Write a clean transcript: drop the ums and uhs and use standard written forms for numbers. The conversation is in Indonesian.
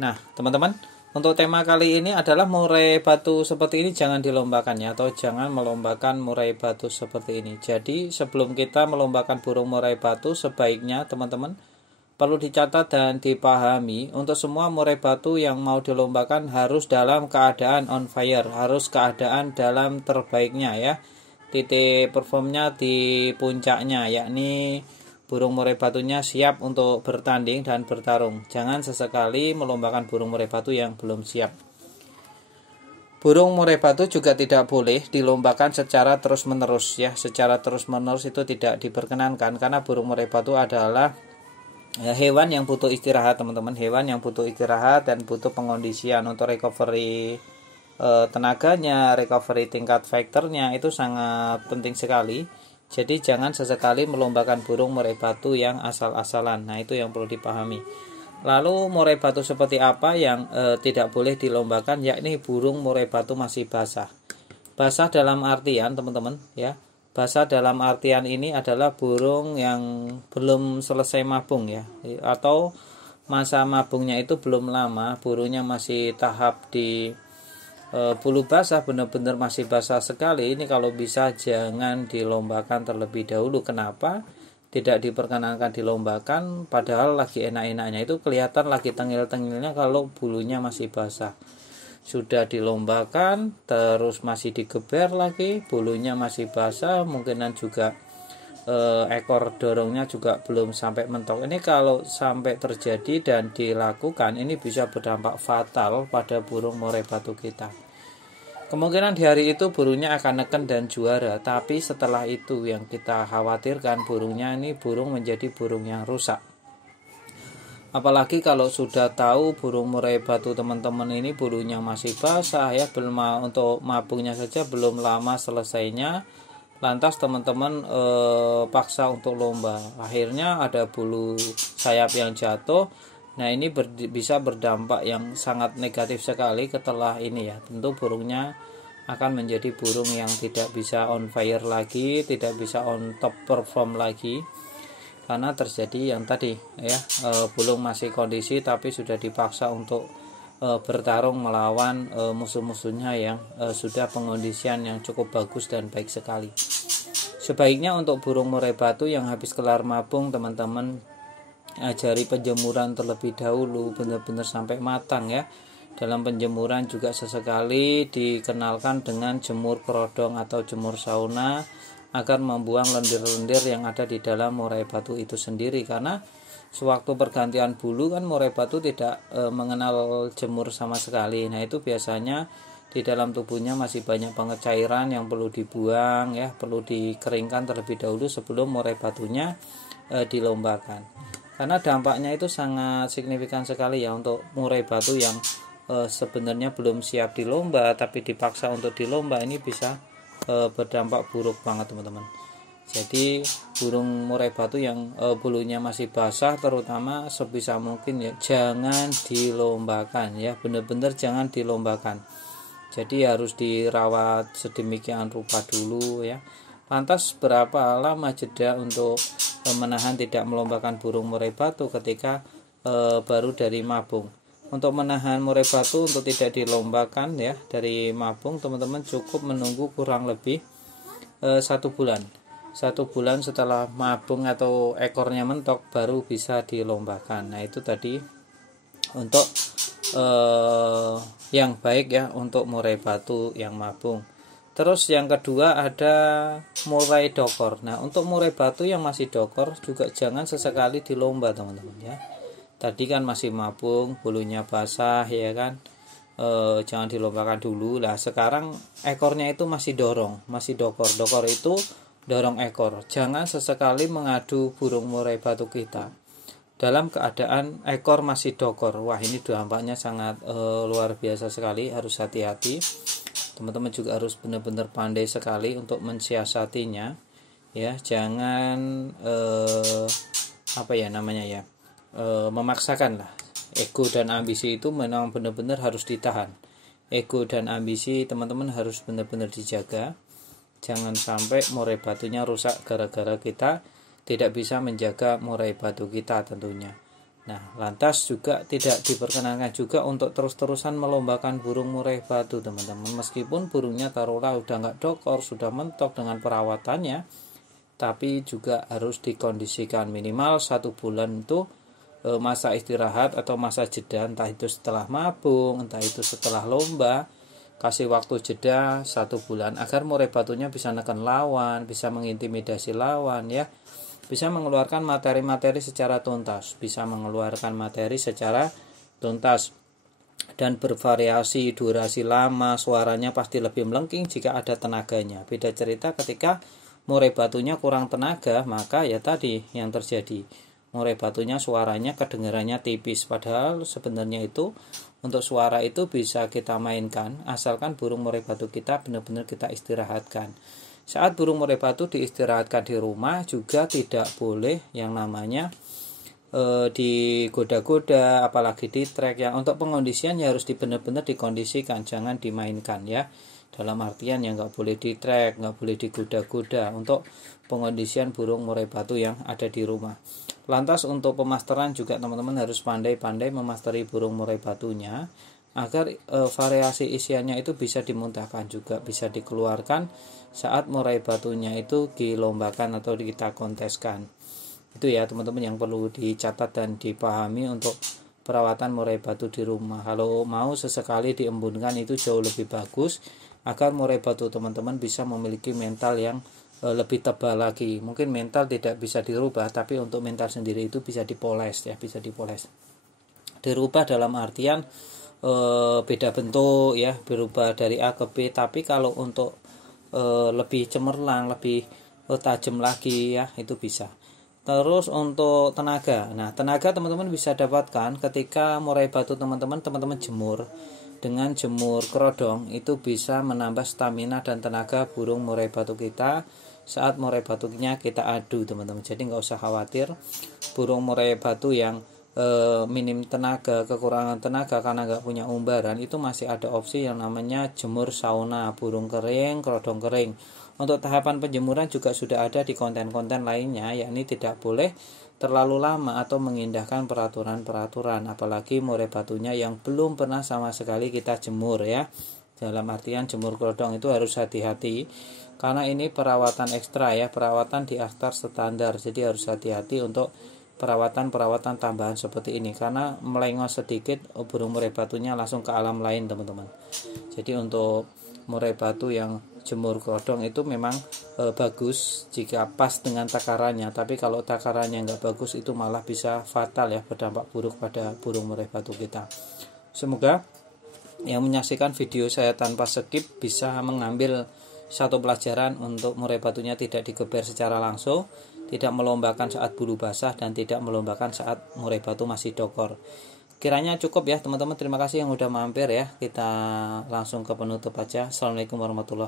Nah, teman-teman, untuk tema kali ini adalah murai batu seperti ini jangan dilombakan ya, atau jangan melombakan murai batu seperti ini. Jadi, sebelum kita melombakan burung murai batu, sebaiknya teman-teman perlu dicatat dan dipahami, untuk semua murai batu yang mau dilombakan harus dalam keadaan on fire, harus keadaan dalam terbaiknya ya. Titik performnya di puncaknya, yakni burung murai batunya siap untuk bertanding dan bertarung. Jangan sesekali melombakan burung murai batu yang belum siap. Burung murai batu juga tidak boleh dilombakan secara terus-menerus ya. Secara terus-menerus itu tidak diperkenankan, karena burung murai batu adalah hewan yang butuh istirahat, teman-teman. Hewan yang butuh istirahat dan butuh pengondisian untuk recovery tenaganya, recovery tingkat faktornya itu sangat penting sekali. Jadi jangan sesekali melombakan burung murai batu yang asal-asalan. Nah, itu yang perlu dipahami. Lalu murai batu seperti apa yang tidak boleh dilombakan, yakni burung murai batu masih basah. Basah dalam artian teman-teman ya. Basah dalam artian ini adalah burung yang belum selesai mabung ya, atau masa mabungnya itu belum lama, burungnya masih tahap di bulu basah, benar-benar masih basah sekali. Ini kalau bisa jangan dilombakan terlebih dahulu. Kenapa tidak diperkenankan dilombakan? Padahal lagi enak-enaknya, itu kelihatan lagi tengil-tengilnya kalau bulunya masih basah. Sudah dilombakan terus masih digeber lagi, bulunya masih basah, kemungkinan juga ekor dorongnya juga belum sampai mentok. Ini kalau sampai terjadi dan dilakukan, ini bisa berdampak fatal pada burung murai batu kita. Kemungkinan di hari itu burungnya akan neken dan juara, tapi setelah itu yang kita khawatirkan, burungnya ini burung menjadi burung yang rusak. Apalagi kalau sudah tahu burung murai batu teman-teman ini bulunya masih basah ya, belum, untuk mabungnya saja belum lama selesainya, lantas teman-teman paksa untuk lomba, akhirnya ada bulu sayap yang jatuh. Nah, ini bisa berdampak yang sangat negatif sekali setelah ini ya. Tentu burungnya akan menjadi burung yang tidak bisa on fire lagi, tidak bisa on top perform lagi, karena terjadi yang tadi ya, belum masih kondisi tapi sudah dipaksa untuk bertarung melawan musuh-musuhnya yang sudah pengondisian yang cukup bagus dan baik sekali. Sebaiknya untuk burung murai batu yang habis kelar mabung, teman-teman ajari penjemuran terlebih dahulu, benar-benar sampai matang ya. Dalam penjemuran juga sesekali dikenalkan dengan jemur kerodong atau jemur sauna, agar membuang lendir-lendir yang ada di dalam murai batu itu sendiri. Karena sewaktu pergantian bulu kan murai batu tidak mengenal jemur sama sekali. Nah, itu biasanya di dalam tubuhnya masih banyak cairan yang perlu dibuang ya, perlu dikeringkan terlebih dahulu sebelum murai batunya dilombakan. Karena dampaknya itu sangat signifikan sekali ya untuk murai batu yang sebenarnya belum siap dilomba tapi dipaksa untuk dilomba. Ini bisa berdampak buruk banget, teman-teman. Jadi burung murai batu yang bulunya masih basah terutama sebisa mungkin ya jangan dilombakan ya, benar-benar jangan dilombakan. Jadi harus dirawat sedemikian rupa dulu ya. Lantas berapa lama jeda untuk menahan tidak melombakan burung murai batu ketika baru dari mabung? Untuk menahan murai batu untuk tidak dilombakan ya dari mabung, teman-teman cukup menunggu kurang lebih 1 bulan. 1 bulan setelah mabung atau ekornya mentok baru bisa dilombakan. Nah, itu tadi untuk yang baik ya untuk murai batu yang mabung. Terus yang kedua ada murai dokor. Nah, untuk murai batu yang masih dokor juga jangan sesekali dilomba, teman-teman ya. Tadi kan masih mabung, bulunya basah ya kan, jangan dilombakan dulu. Lah sekarang ekornya itu masih dorong, masih dokor. Dokor itu dorong ekor. Jangan sesekali mengadu burung murai batu kita dalam keadaan ekor masih dokor. Wah, ini dampaknya sangat luar biasa sekali, harus hati-hati. Teman-teman juga harus benar-benar pandai sekali untuk mensiasatinya ya. Jangan memaksakan lah. Ego dan ambisi itu memang benar-benar harus ditahan. Ego dan ambisi teman-teman harus benar-benar dijaga. Jangan sampai murai batunya rusak gara-gara kita tidak bisa menjaga murai batu kita tentunya. Nah, lantas juga tidak diperkenankan juga untuk terus-terusan melombakan burung murai batu, teman-teman. Meskipun burungnya taruhlah udah nggak dokor, sudah mentok dengan perawatannya, tapi juga harus dikondisikan minimal 1 bulan itu masa istirahat atau masa jeda, entah itu setelah mabung, entah itu setelah lomba. Kasih waktu jeda 1 bulan agar murai batunya bisa neken lawan, bisa mengintimidasi lawan ya. Bisa mengeluarkan materi-materi secara tuntas, bisa mengeluarkan materi secara tuntas dan bervariasi, durasi lama, suaranya pasti lebih melengking jika ada tenaganya. Beda cerita ketika murai batunya kurang tenaga, maka ya tadi yang terjadi. Murai batunya suaranya kedengarannya tipis, padahal sebenarnya itu untuk suara itu bisa kita mainkan asalkan burung murai batu kita benar-benar kita istirahatkan. Saat burung murai batu diistirahatkan di rumah juga tidak boleh yang namanya digoda-goda, apalagi di trek ya. Untuk pengondisian ya harus benar-benar dikondisikan, jangan dimainkan ya. Dalam artian ya nggak boleh di trek, nggak boleh digoda-goda untuk pengondisian burung murai batu yang ada di rumah. Lantas untuk pemasteran juga teman-teman harus pandai-pandai memasteri burung murai batunya agar variasi isiannya itu bisa dimuntahkan juga, bisa dikeluarkan saat murai batunya itu dilombakan atau kita konteskan. Itu ya teman-teman yang perlu dicatat dan dipahami untuk perawatan murai batu di rumah. Kalau mau sesekali diembunkan itu jauh lebih bagus agar murai batu teman-teman bisa memiliki mental yang lebih tebal lagi. Mungkin mental tidak bisa dirubah, tapi untuk mental sendiri itu bisa dipoles ya, bisa dipoles. Dirubah dalam artian beda bentuk ya, berubah dari A ke B, tapi kalau untuk lebih cemerlang, lebih tajam lagi ya, itu bisa. Terus untuk tenaga, nah tenaga teman-teman bisa dapatkan ketika murai batu teman-teman jemur. Dengan jemur kerodong itu bisa menambah stamina dan tenaga burung murai batu kita saat murai batunya kita adu teman-teman. Jadi nggak usah khawatir burung murai batu yang minim tenaga, kekurangan tenaga karena nggak punya umbaran, itu masih ada opsi yang namanya jemur sauna burung kering, kerodong kering. Untuk tahapan penjemuran juga sudah ada di konten-konten lainnya, yakni tidak boleh terlalu lama atau mengindahkan peraturan-peraturan, apalagi murai batunya yang belum pernah sama sekali kita jemur ya. Dalam artian jemur kerodong itu harus hati-hati karena ini perawatan ekstra ya, perawatan di atas standar, jadi harus hati-hati untuk perawatan tambahan seperti ini, karena melengos sedikit burung murai batunya langsung ke alam lain teman-teman. Jadi untuk murai batu yang jemur kerodong itu memang bagus jika pas dengan takarannya, tapi kalau takarannya nggak bagus itu malah bisa fatal ya, berdampak buruk pada burung murai batu kita. Semoga yang menyaksikan video saya tanpa skip bisa mengambil satu pelajaran untuk murai batunya tidak digeber secara langsung, tidak melombakan saat bulu basah, dan tidak melombakan saat murai batu masih dokor. Kiranya cukup ya teman-teman. Terima kasih yang udah mampir ya. Kita langsung ke penutup aja. Assalamualaikum warahmatullahi wabarakatuh.